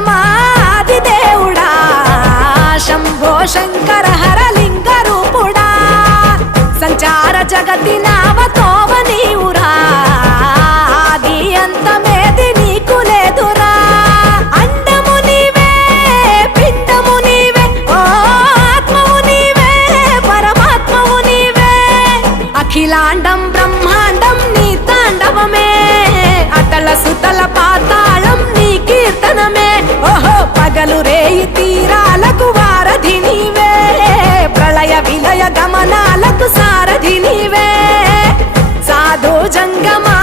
జంగమాది దేవుడా శంభో శంకర హరలింగ రూపుడా సంచార జగతి నావతోవ నీవురా ఆది అంతమేది నీకు లేదురా అండము నీవే పిండము నీవే ఓ ఆత్మవు నీవే పరమాత్మవు నీవే అఖిలాండం బ్రహ్మాండం నీ తాండవమే అతల సుతల పాతాళం నీ కీర్తనమే ఓహో పగలు రేయి తీరాలకు వారధి నీవే ప్రళయ విలయ గమనాలకు సారథి నీవే సాధు జంగమా